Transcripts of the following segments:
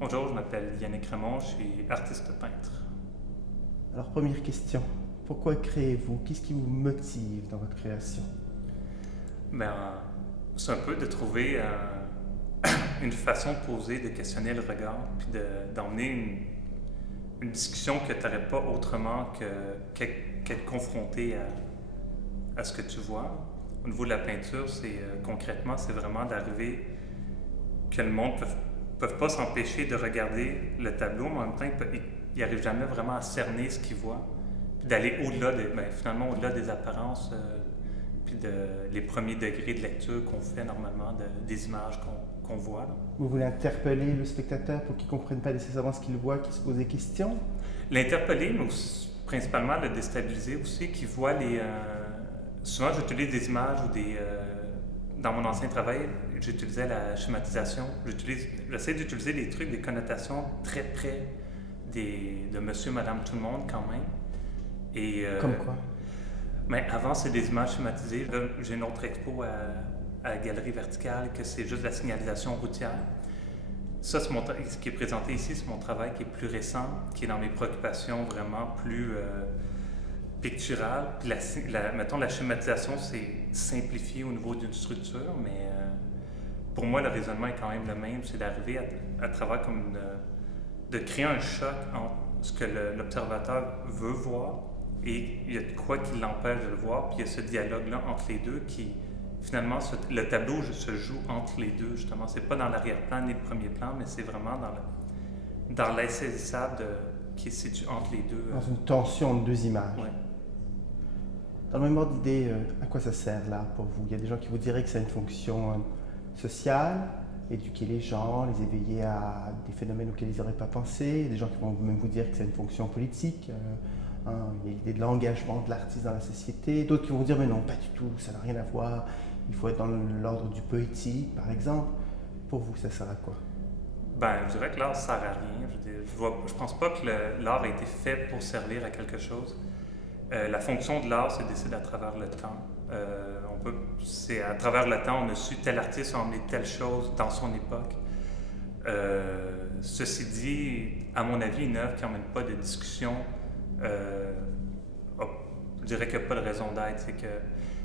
Bonjour, je m'appelle Yannick Raymond, je suis artiste peintre. Alors, première question, pourquoi créez-vous? Qu'est-ce qui vous motive dans votre création? Ben, c'est un peu de trouver une façon de poser, de questionner le regard, puis d'emmener une discussion que tu n'aurais pas autrement qu'être confronté à ce que tu vois. Au niveau de la peinture, concrètement, c'est vraiment d'arriver que le monde ne peut pas s'empêcher de regarder le tableau, mais en même temps, ils n'arrivent jamais vraiment à cerner ce qu'ils voient, puis d'aller au-delà, finalement, au-delà des apparences, puis les premiers degrés de lecture qu'on fait normalement des images qu'on voit. Là. Vous voulez interpeller le spectateur pour qu'il ne comprenne pas nécessairement ce qu'il voit, qu'il se pose des questions? L'interpeller, mais principalement le déstabiliser aussi, qu'il voit souvent, j'utilise des images ou dans mon ancien travail, j'utilisais la schématisation. J'essaie d'utiliser des trucs, des connotations très près de monsieur, madame, tout le monde quand même. Et, comme quoi? Mais avant, c'est des images schématisées. Là, j'ai une autre expo à la Galerie Verticale, que c'est juste la signalisation routière. Ça, ce qui est présenté ici, c'est mon travail qui est plus récent, qui est dans mes préoccupations vraiment plus picturales. Puis mettons, la schématisation, c'est simplifié au niveau d'une structure, mais pour moi, le raisonnement est quand même le même. C'est d'arriver à travers de créer un choc entre ce que l'observateur veut voir et il y a de quoi qui l'empêche de le voir, puis il y a ce dialogue-là entre les deux qui, finalement, le tableau se joue entre les deux, justement. C'est pas dans l'arrière-plan ni le premier plan, mais c'est vraiment dans l'insaisissable qui se situe entre les deux. Dans une tension de deux images. Ouais. Dans le même ordre d'idée, à quoi ça sert là pour vous? Il y a des gens qui vous diraient que ça a une fonction sociale, éduquer les gens, les éveiller à des phénomènes auxquels ils n'auraient pas pensé. Il y a des gens qui vont même vous dire que ça a une fonction politique. Il y a l'idée de l'engagement de l'artiste dans la société. D'autres qui vont vous dire mais non, pas du tout, ça n'a rien à voir. Il faut être dans l'ordre du poétique, par exemple. Pour vous, ça sert à quoi? Ben, je dirais que l'art ne sert à rien. Je pense pas que l'art a été fait pour servir à quelque chose. La fonction de l'art, c'est d'essayer à travers le temps. C'est à travers le temps, on a su tel artiste a emmené telle chose dans son époque. Ceci dit, à mon avis, une œuvre qui n'emmène pas de discussion, je dirais qu'il n'y a pas de raison d'être. C'est que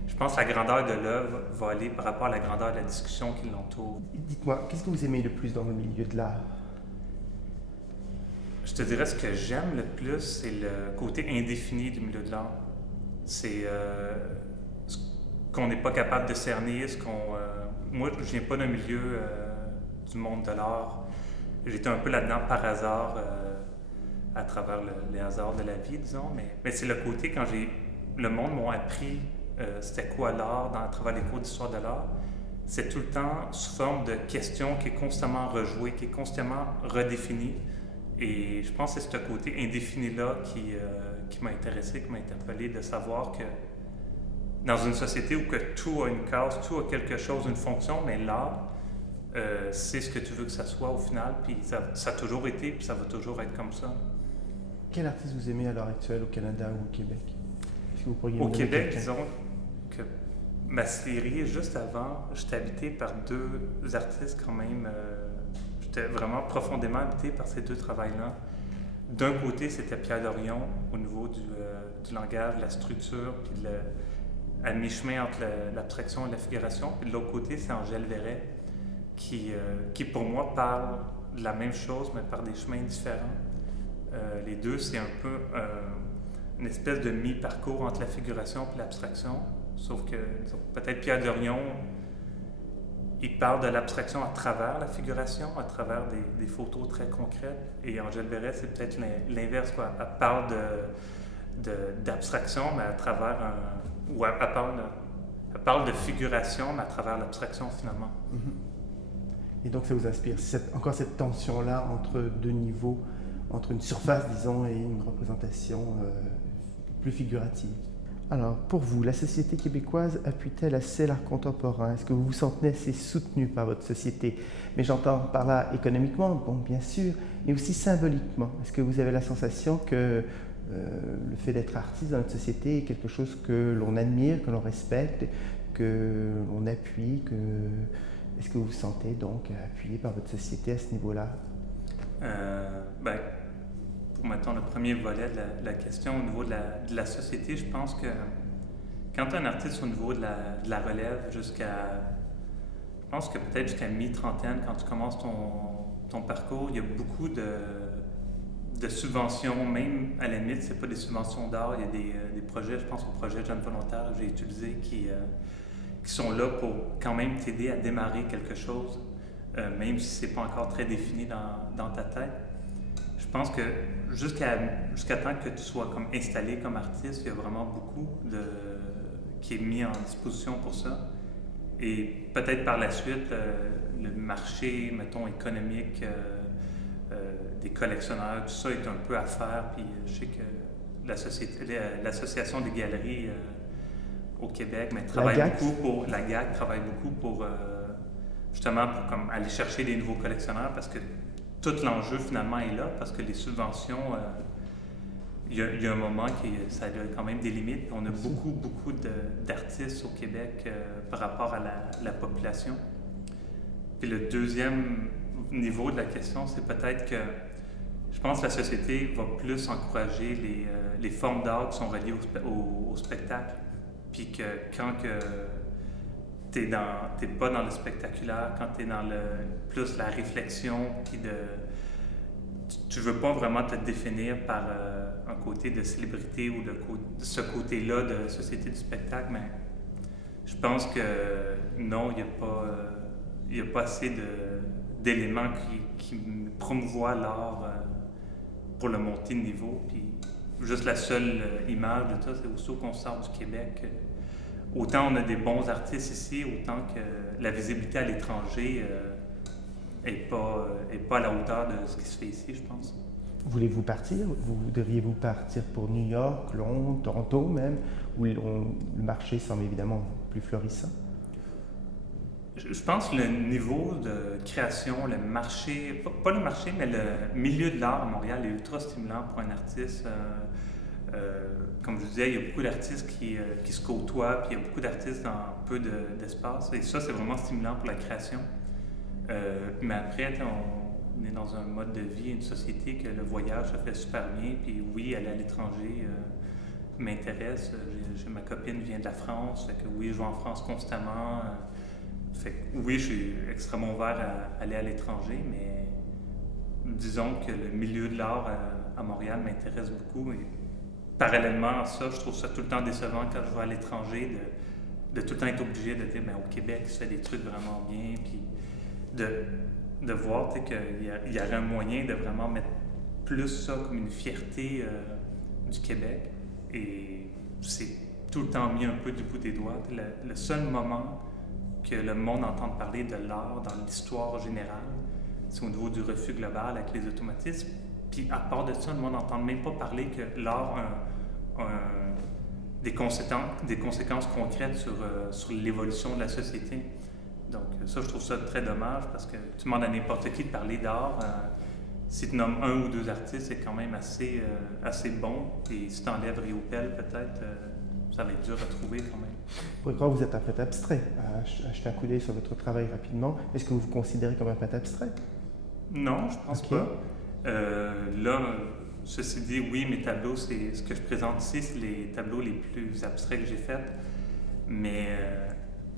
je pense que la grandeur de l'œuvre va aller par rapport à la grandeur de la discussion qui l'entoure. Dites-moi, qu'est-ce que vous aimez le plus dans le milieu de l'art? Je te dirais ce que j'aime le plus, c'est le côté indéfini du milieu de l'art. C'est ce qu'on n'est pas capable de cerner, moi, je viens pas d'un milieu du monde de l'art. J'étais un peu là-dedans par hasard, à travers les hasards de la vie, disons. Mais c'est le côté, quand le monde m'a appris c'était quoi l'art à travers les cours d'histoire de l'art. C'est tout le temps sous forme de questions qui est constamment rejouée, qui est constamment redéfinie. Et je pense que c'est ce côté indéfini-là qui m'a intéressé, qui m'a interpellé, de savoir que dans une société où que tout a une case, tout a quelque chose, une fonction, mais l'art, c'est ce que tu veux que ça soit au final, puis ça a toujours été, puis ça va toujours être comme ça. Quel artiste vous aimez à l'heure actuelle au Canada ou au Québec? Est-ce que vous pourriez au Québec, disons que ma série, juste avant, j'étais habité par deux artistes quand même. J'étais vraiment profondément habité par ces deux travails-là. D'un côté, c'était Pierre Dorion, au niveau du langage, de la structure, puis à mi-chemin entre l'abstraction et la figuration. Puis de l'autre côté, c'est Angèle Verret, qui pour moi parle de la même chose, mais par des chemins différents. Les deux, c'est un peu une espèce de mi-parcours entre la figuration et l'abstraction. Sauf que peut-être Pierre Dorion, il parle de l'abstraction à travers la figuration, à travers des photos très concrètes. Et Angèle Verret, c'est peut-être l'inverse, quoi. Elle parle d'abstraction, mais à travers elle parle de figuration, mais à travers l'abstraction, finalement. Et donc, ça vous inspire encore cette tension-là entre deux niveaux, entre une surface, disons, et une représentation plus figurative. Alors, pour vous, la société québécoise appuie-t-elle assez l'art contemporain? Est-ce que vous vous sentez assez soutenu par votre société? Mais j'entends par là économiquement, bon, bien sûr, mais aussi symboliquement. Est-ce que vous avez la sensation que le fait d'être artiste dans notre société est quelque chose que l'on admire, que l'on respecte, que l'on appuie? Est-ce que vous vous sentez donc appuyé par votre société à ce niveau-là? Ben, pour, mettons, le premier volet de la question au niveau de la société, je pense que quand tu es un artiste au niveau de la relève je pense que peut-être jusqu'à mi-trentaine, quand tu commences ton parcours, il y a beaucoup de subventions, même à la limite, c'est pas des subventions d'art, il y a des projets, je pense aux projets de jeunes volontaires que j'ai utilisés qui sont là pour quand même t'aider à démarrer quelque chose, même si c'est pas encore très défini dans ta tête. Je pense que jusqu'à temps que tu sois comme installé comme artiste, il y a vraiment beaucoup qui est mis en disposition pour ça. Et peut-être par la suite, le marché, mettons, économique des collectionneurs, tout ça est un peu à faire. Puis je sais que l'Association des galeries au Québec travaille beaucoup pour, la GAC travaille beaucoup pour justement pour comme, aller chercher des nouveaux collectionneurs parce que tout l'enjeu finalement est là, parce que les subventions, il y a un moment ça a quand même des limites. On a beaucoup d'artistes au Québec par rapport à la population. Puis le deuxième niveau de la question, c'est peut-être que je pense que la société va plus encourager les formes d'art qui sont reliées au spectacle. Puis que quand tu n'es pas dans le spectaculaire, quand tu es dans plus la réflexion, puis tu veux pas vraiment te définir par un côté de célébrité ou de ce côté-là de société du spectacle, mais je pense que non, il n'y a pas assez d'éléments qui promouvoient l'art pour le monter de niveau. Puis juste la seule image de ça, c'est aussitôt qu'on sort du Québec. Autant on a des bons artistes ici, autant que la visibilité à l'étranger n'est pas à la hauteur de ce qui se fait ici, je pense. Voulez-vous partir? Voudriez-vous partir pour New York, Londres, Toronto même, où le marché semble évidemment plus florissant? Je pense que le niveau de création, le marché, pas le marché, mais le milieu de l'art à Montréal est ultra stimulant pour un artiste. Comme je disais, il y a beaucoup d'artistes qui se côtoient, puis il y a beaucoup d'artistes dans peu d'espace. Et ça, c'est vraiment stimulant pour la création. Mais après, on est dans un mode de vie, une société que le voyage se fait super bien. Puis oui, aller à l'étranger m'intéresse. Ma copine vient de la France, fait que oui, je vais en France constamment. Fait que oui, je suis extrêmement ouvert à aller à l'étranger, mais disons que le milieu de l'art à Montréal m'intéresse beaucoup. Et parallèlement à ça, je trouve ça tout le temps décevant quand je vais à l'étranger de tout le temps être obligé de dire ben, au Québec, il se fait des trucs vraiment bien, puis de voir qu'il y aurait un moyen de vraiment mettre plus ça comme une fierté du Québec. Et c'est tout le temps mis un peu du bout des doigts. Le seul moment que le monde entend parler de l'art dans l'histoire générale, c'est au niveau du refus global avec les automatismes. Puis à part de ça, le monde n'entend même pas parler que l'art a des conséquences concrètes sur l'évolution de la société. Donc ça, je trouve ça très dommage parce que tu demandes à n'importe qui de parler d'art. Si tu nommes un ou deux artistes, c'est quand même assez bon. Et si tu enlèves Rio Pell, peut-être, ça va être dur à trouver quand même. Pour croire que vous êtes un peintre abstrait. À jeter un coup d'œil sur votre travail rapidement. Est-ce que vous vous considérez comme un peintre abstrait? Non, je pense pas. Là, ceci dit, oui, mes tableaux, c'est ce que je présente ici, c'est les tableaux les plus abstraits que j'ai faits. Mais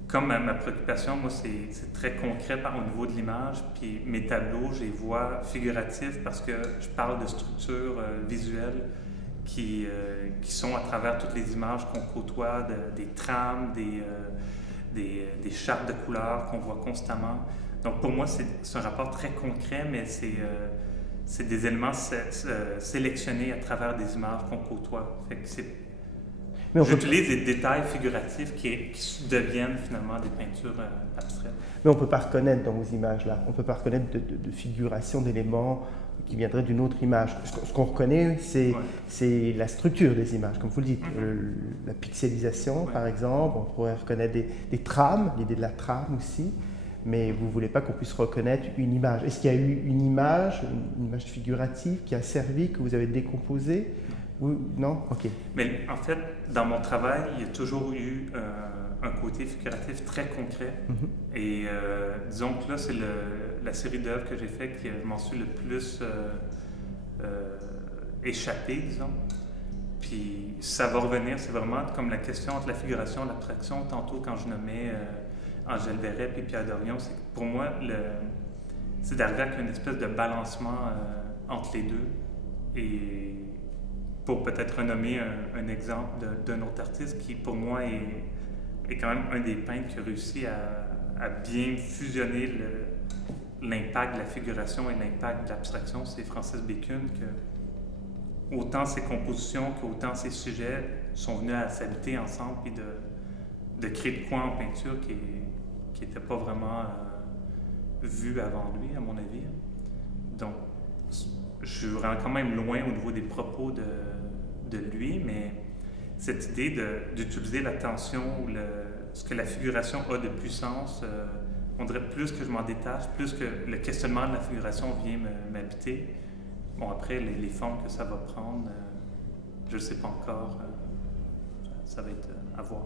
comme ma préoccupation, moi, c'est très concret au niveau de l'image. Puis mes tableaux, je les vois figuratifs parce que je parle de structures visuelles qui sont à travers toutes les images qu'on côtoie, des trames, des chartes de couleurs qu'on voit constamment. Donc pour moi, c'est un rapport très concret, mais c'est des éléments sélectionnés à travers des images qu'on côtoie. J'utilise des détails figuratifs qui deviennent finalement des peintures abstraites. Mais on ne peut pas reconnaître dans vos images-là, on ne peut pas reconnaître de figuration d'éléments qui viendraient d'une autre image. Ce qu'on reconnaît, c'est la structure des images, comme vous le dites. La pixelisation, par exemple, on pourrait reconnaître des trames, l'idée de la trame aussi, mais vous ne voulez pas qu'on puisse reconnaître une image. Est-ce qu'il y a eu une image figurative qui a servi, que vous avez décomposée, Oui, non? OK. Mais en fait, dans mon travail, il y a toujours eu un côté figuratif très concret. Et disons que là, c'est la série d'œuvres que j'ai fait qui m'en suis le plus échappé, disons. Puis ça va revenir, c'est vraiment comme la question entre la figuration et l'abstraction. Tantôt, quand je nommais Angèle Verret et Pierre Dorion, c'est que pour moi, c'est d'arriver avec une espèce de balancement entre les deux. Et pour peut-être renommer un exemple d'un autre artiste qui, pour moi, est quand même un des peintres qui a réussi à bien fusionner l'impact de la figuration et l'impact de l'abstraction, c'est Francis Bacon, que autant ses compositions qu'autant ses sujets sont venus à s'habiter ensemble et de créer de quoi en peinture qui n'était pas vraiment vu avant lui, à mon avis. Donc, je suis vraiment quand même loin au niveau des propos de lui, mais cette idée d'utiliser la tension ou ce que la figuration a de puissance, on dirait plus que je m'en détache, plus que le questionnement de la figuration vient m'habiter. Bon, après, les formes que ça va prendre, je ne sais pas encore, ça va être à voir.